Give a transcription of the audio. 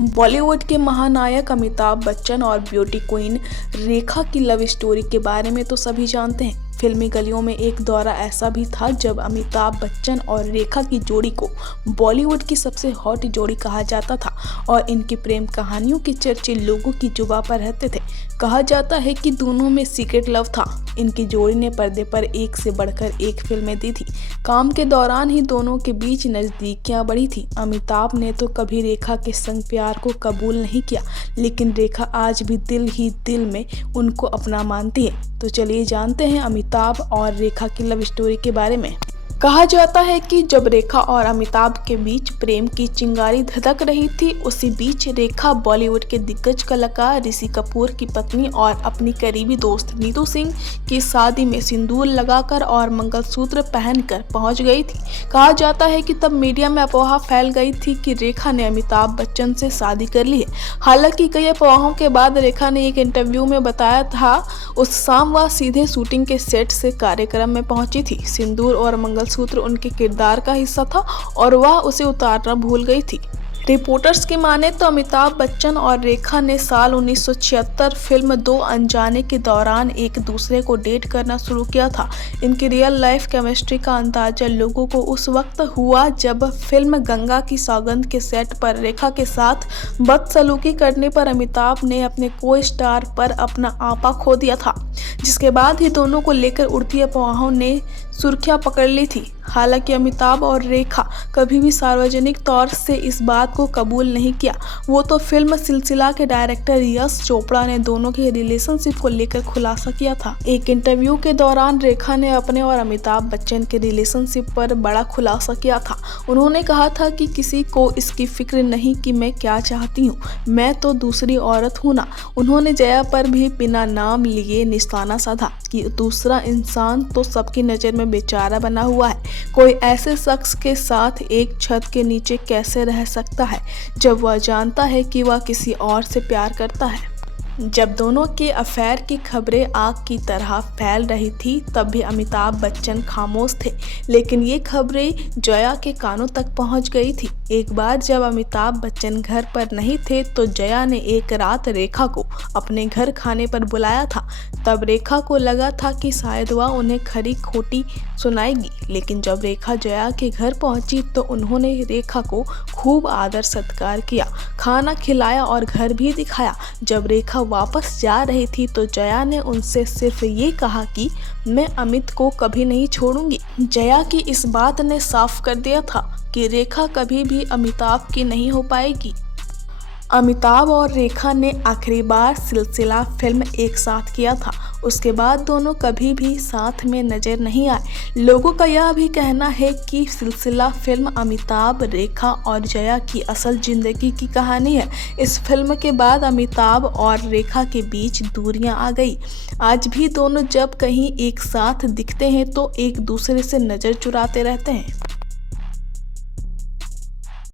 बॉलीवुड के महानायक अमिताभ बच्चन और ब्यूटी क्वीन रेखा की लव स्टोरी के बारे में तो सभी जानते हैं। फिल्मी गलियों में एक दौरा ऐसा भी था जब अमिताभ बच्चन और रेखा की जोड़ी को बॉलीवुड की सबसे हॉट जोड़ी कहा जाता था और इनकी प्रेम कहानियों के चर्चे लोगों की जुबां पर रहते थे। कहा जाता है कि दोनों में सीक्रेट लव था। इनकी जोड़ी ने पर्दे पर एक से बढ़कर एक फिल्में दी थी। काम के दौरान ही दोनों के बीच नज़दीकियां बढ़ी थी। अमिताभ ने तो कभी रेखा के संग प्यार को कबूल नहीं किया, लेकिन रेखा आज भी दिल ही दिल में उनको अपना मानती है। तो चलिए जानते हैं अमिताभ और रेखा की लव स्टोरी के बारे में। कहा जाता है कि जब रेखा और अमिताभ के बीच प्रेम की चिंगारी धधक रही थी, उसी बीच रेखा बॉलीवुड के दिग्गज कलाकार ऋषि कपूर की पत्नी और अपनी करीबी दोस्त नीतू सिंह की शादी में सिंदूर लगाकर और मंगलसूत्र पहनकर पहुंच गई थी। कहा जाता है कि तब मीडिया में अफवाह फैल गई थी कि रेखा ने अमिताभ बच्चन से शादी कर ली है। हालांकि कई अफवाहों के बाद रेखा ने एक इंटरव्यू में बताया था उस शाम वह सीधे शूटिंग के सेट से कार्यक्रम में पहुंची थी। सिंदूर और मंगलसूत्र उनके किरदार का हिस्सा था और वह उसे उतारना भूल गई थी। रिपोर्टर्स की माने तो अमिताभ बच्चन और रेखा ने साल 1976 फिल्म दो अनजाने के दौरान एक दूसरे को डेट करना शुरू किया था। इनकी रियल लाइफ केमिस्ट्री का अंदाजा लोगों को उस वक्त हुआ जब फिल्म गंगा की सौगंध के सेट पर रेखा के साथ बदसलूकी करने पर अमिताभ ने अपने को स्टार पर अपना आपा खो दिया था, जिसके बाद ही दोनों को लेकर उड़ती अफवाहों ने सुर्खियां पकड़ ली थी। हालांकि अमिताभ और रेखा कभी भी सार्वजनिक तौर से इस बात को कबूल नहीं किया। वो तो फिल्म सिलसिला के डायरेक्टर यश चोपड़ा ने दोनों के रिलेशनशिप को लेकर खुलासा किया था। एक इंटरव्यू के दौरान रेखा ने अपने और अमिताभ बच्चन के रिलेशनशिप पर बड़ा खुलासा किया था। उन्होंने कहा था कि किसी को इसकी फिक्र नहीं कि मैं क्या चाहती हूँ, मैं तो दूसरी औरत हूँ ना। उन्होंने जया पर भी बिना नाम लिए निशाना साधा कि दूसरा इंसान तो सबकी नज़र में बेचारा बना हुआ है। कोई ऐसे शख्स के साथ एक छत के नीचे कैसे रह सकता है जब वह जानता है कि वह किसी और से प्यार करता है। जब दोनों के अफेयर की खबरें आग की तरह फैल रही थी तब भी अमिताभ बच्चन खामोश थे, लेकिन ये खबरें जया के कानों तक पहुंच गई थी। एक बार जब अमिताभ बच्चन घर पर नहीं थे तो जया ने एक रात रेखा को अपने घर खाने पर बुलाया था। तब रेखा को लगा था कि शायद वह उन्हें खरी खोटी सुनाएगी, लेकिन जब रेखा जया के घर पहुंची तो उन्होंने रेखा को खूब आदर सत्कार किया, खाना खिलाया और घर भी दिखाया। जब रेखा वापस जा रही थी तो जया ने उनसे सिर्फ ये कहा कि मैं अमित को कभी नहीं छोड़ूंगी। जया की इस बात ने साफ कर दिया था कि रेखा कभी भी अमिताभ की नहीं हो पाएगी। अमिताभ और रेखा ने आखिरी बार सिलसिला फिल्म एक साथ किया था। उसके बाद दोनों कभी भी साथ में नजर नहीं आए। लोगों का यह भी कहना है कि सिलसिला फिल्म अमिताभ, रेखा और जया की असल जिंदगी की कहानी है। इस फिल्म के बाद अमिताभ और रेखा के बीच दूरियां आ गई। आज भी दोनों जब कहीं एक साथ दिखते हैं तो एक दूसरे से नज़र चुराते रहते हैं।